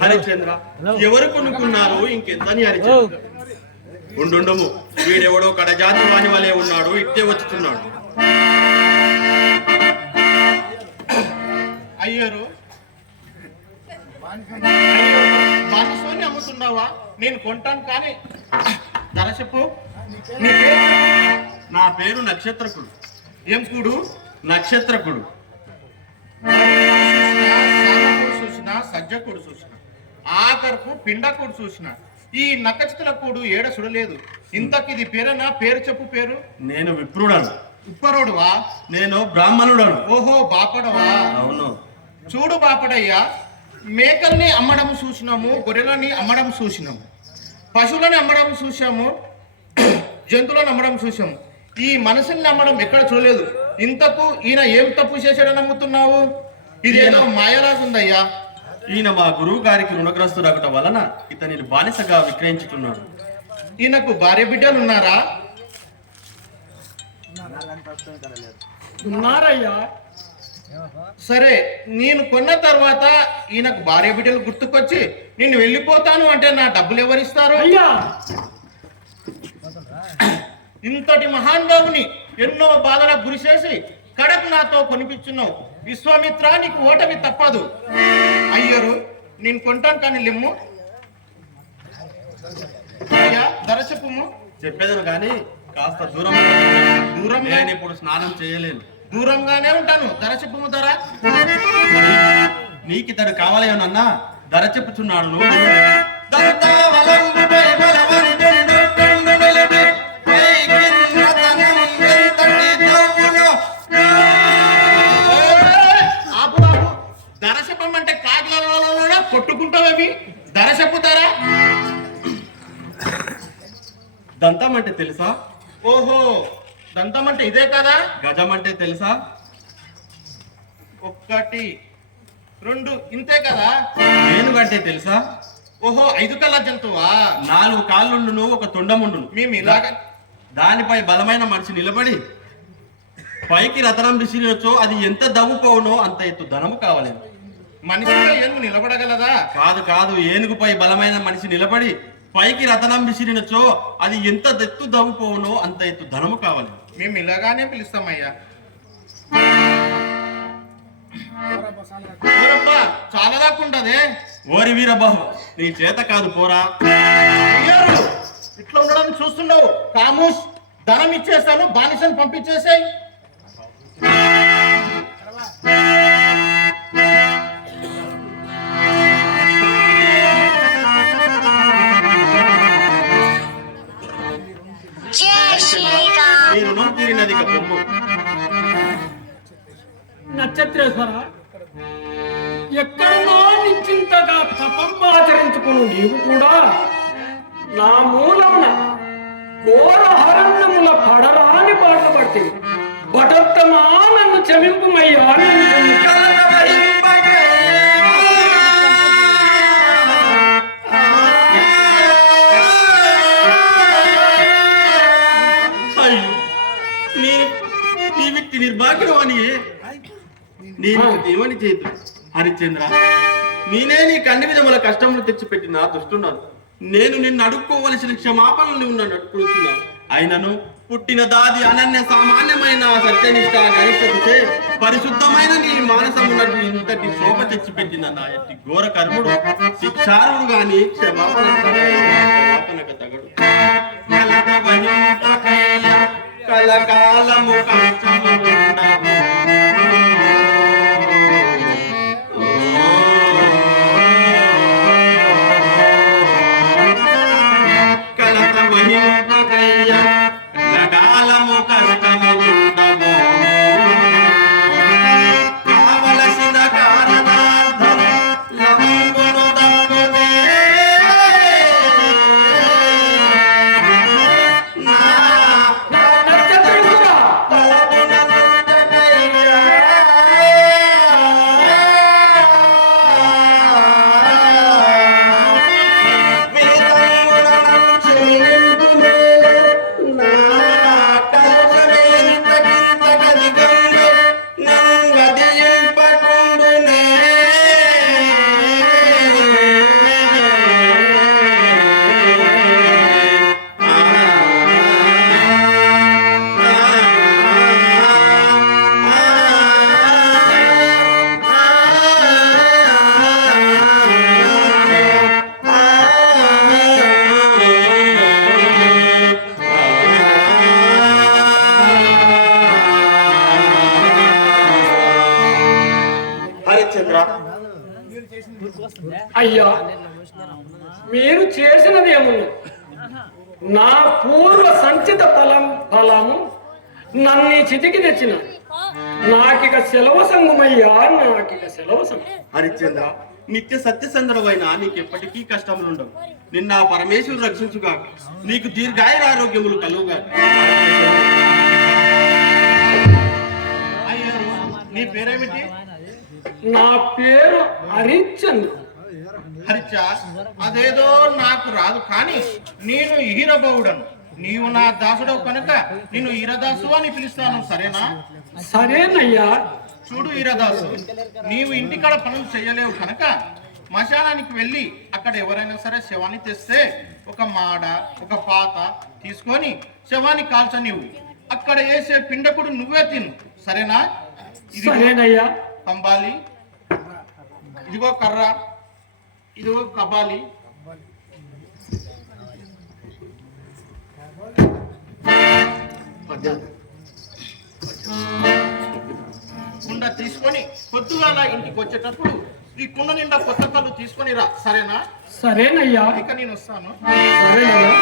హరిచంద్ర ఎవరు కొనుక్కున్నారు ఇంకెంతని హరిచంద్ర ఉండుండము వీడెవడో కడజాతి వాని వలే ఉన్నాడు ఇట్టే వచ్చుతున్నాడు అయ్యారు బానిసోని అమ్ముతున్నావా నేను కొంటాను కానీ ధర చెప్పు నా పేరు నక్షత్రకుడు. ఏం కూడు? నక్షత్రకుడు. చూసిన సజ్జకుడు చూసిన ఆఖరుకు పిండకుడు చూసిన ఈ నక్షత్ర కూడు ఏడ చూడలేదు. ఇంతకి ఇది పేరేనా? పేరు చెప్పు. పేరు? నేను విప్రుడను. ఉప్పరోడువా? నేను బ్రాహ్మణుడను. ఓహో బాపడవా? అవును. చూడు బాపడయ్యా, మేకల్ని అమ్మడం చూసినాము, గొర్రెలని అమ్మడం చూసినాము, పశువులని అమ్మడం చూసాము, జంతువులను అమ్మడం చూసాము. ఈ మనుషుల్ని అమ్మడం ఎక్కడ చూడలేదు. ఇంతకు ఈయన ఏం తప్పు చేశాడని నమ్ముతున్నావు? ఇదేదో మాయలాగుందయ్యా. ఈయన మా గురువు గారికి రుణగ్రస్తుడగటం వలన ఇతనిని బానిసగా విక్రయించుతున్నాడు. ఈయనకు భార్య బిడ్డలు ఉన్నారా? ఉన్నారయ్యా. సరే, నేను కొన్న తర్వాత ఈయనకు భార్య బిడ్డలు గుర్తుకొచ్చి నేను వెళ్ళిపోతాను అంటే నా డబ్బులు ఎవరిస్తారు? అయ్యా, ఇంతటి మహానుభావుని ఎన్నో బాధలకు గురి చేసి కడకు నాతో కొనిపించున్నావు. విశ్వామిత్ర, నీకు ఓటమి తప్పదు. అయ్యరు, నేను కొంటాను కానీ లిమ్ము. అయ్యా, ధర చెప్పుము. చెప్పేదను కానీ కాస్త దూరం. నేను ఇప్పుడు స్నానం చేయలేను. దూరంగానే ఉంటాను. ధర చెప్పుము. ధర నీకితడు కావాలి అన్నా ధర చెప్పుచున్నాడు. నువ్వు ధర చెప్పమంటే కాకిల కొట్టుకుంటావేమి? ధర చెప్పు. ధర దంతం అంటే తెలుసా? ఓహో, దంతం అంటే ఇదే కదా. గజం అంటే తెలుసా? 1 2 ఇంతే కదా. ఏనుగంటే తెలుసా? ఓహో, 5 కళ్ళ జంతువా? 4 కాళ్ళుండును, ఒక తొండముండును. మేము ఇలాగ దానిపై బలమైన మనిషి నిలబడి పైకి రతనం విసిరినచో అది ఎంత దవ్వుపోవునో అంత ఎత్తు ధనము కావాలి. మనిషిగా ఏనుగు నిలబడగలదా? కాదు కాదు, ఏనుగుపై బలమైన మనిషి నిలబడి పైకి రతనం విసిరినచో అది ఎంత ఎత్తు దవ్వుపోవునో అంత ఎత్తు ధనము కావాలి. మేము ఇలాగానే పిలుస్తామయ్యా. చాలా దాకుంటదే. ఓరి వీరబాహు, నీ చేత కాదు పోరా. ఇట్లా ఉండడం చూస్తున్నావు. కామూస్, ధనం ఇచ్చేస్తాను, బానిసను పంపించేసాయి. నీ రుణం తీరినది కప్పు. నక్షత్రేశ్వర, ఎక్కడో నిశ్చింతగా తపం ఆచరించుకుని నీవు కూడా నా మూలమున ఘోర హరణముల పడరాని పాటలు పట్టి బటత్తమా నన్ను క్షమింపుమయ్యా. నీ వ్యక్తి నిర్భాగ్యం అని నేను ఏమని చేతు హరిశ్చంద్ర, నేనే నీ కన్ని విధముల కష్టములు తెచ్చిపెట్టిన దుష్టున్నాను. నేను నిన్ను అడుక్కోవలసిన క్షమాపణలు ఉన్నాను అడుగుతున్నాను. అయినను పుట్టిన దాది అనన్య సామాన్యమైన సత్యనిష్ట గరిష్టతే పరిశుద్ధమైన నీ మానసమునకు ఇంతటి శోభ తెచ్చిపెట్టిన నా ఎట్టి ఘోర కర్ముడు శిక్షారుడు గాని క్షమాపణకు తగడు. కలకాలము కష్టము కాలము కష్టము ఉండము. కావలసిన కారణార్థం లవంగును దక్కునే. నక్షత్రేశ్వర, అయ్యా, మీరు చేసినది ఏముంది? నా పూర్వ సంచిత ఫలము నన్ను ఈ చితికి తెచ్చిన నాకిక సెలవు సంగమయ్యా, నాకిక సెలవు సంగం. హరిశ్చంద్ర, నిత్య సత్యసంధుడవైన నీకెప్పటికీ కష్టములుండవు. నిన్న ఆ పరమేశ్వరుడు రక్షించుగా, నీకు దీర్ఘాయుర ఆరోగ్యములు కలుగుగా. అయ్యా, నీ పేరేమిటి? నా పేరు హరిశ్చంద్ర. హరిచ, అదేదో నాకు రాదు, కానీ నేను ఈరబౌడను. నీవు నా దాసుడవు కనుక నిన్ను ఈరదాసు అని పిలుస్తాను, సరేనా? సరేనయ్యా. చూడు ఈరదాసు, నీవు ఇంటికాడ పనులు చేయలేవు కనుక శ్మశానానికి వెళ్ళి అక్కడ ఎవరైనా సరే శవాన్ని తెస్తే ఒక మాడ ఒక పాత తీసుకొని శవాన్ని కాల్చనివ్వు. అక్కడ వేసే పిండకుడు నువ్వే తిను, సరేనా? సరేనయ్యా. కంబాలి, ఇదిగో కర్ర, ఇదిగో కబాలి, కుండ తీసుకొని పొద్దుగాల ఇంటికి వచ్చేటప్పుడు ఈ కుండ నిండా కొత్త కళ్ళు తీసుకొని రా, సరేనా? సరేనయ్యా. ఇక నేను వస్తాను. సరేనయ్యా.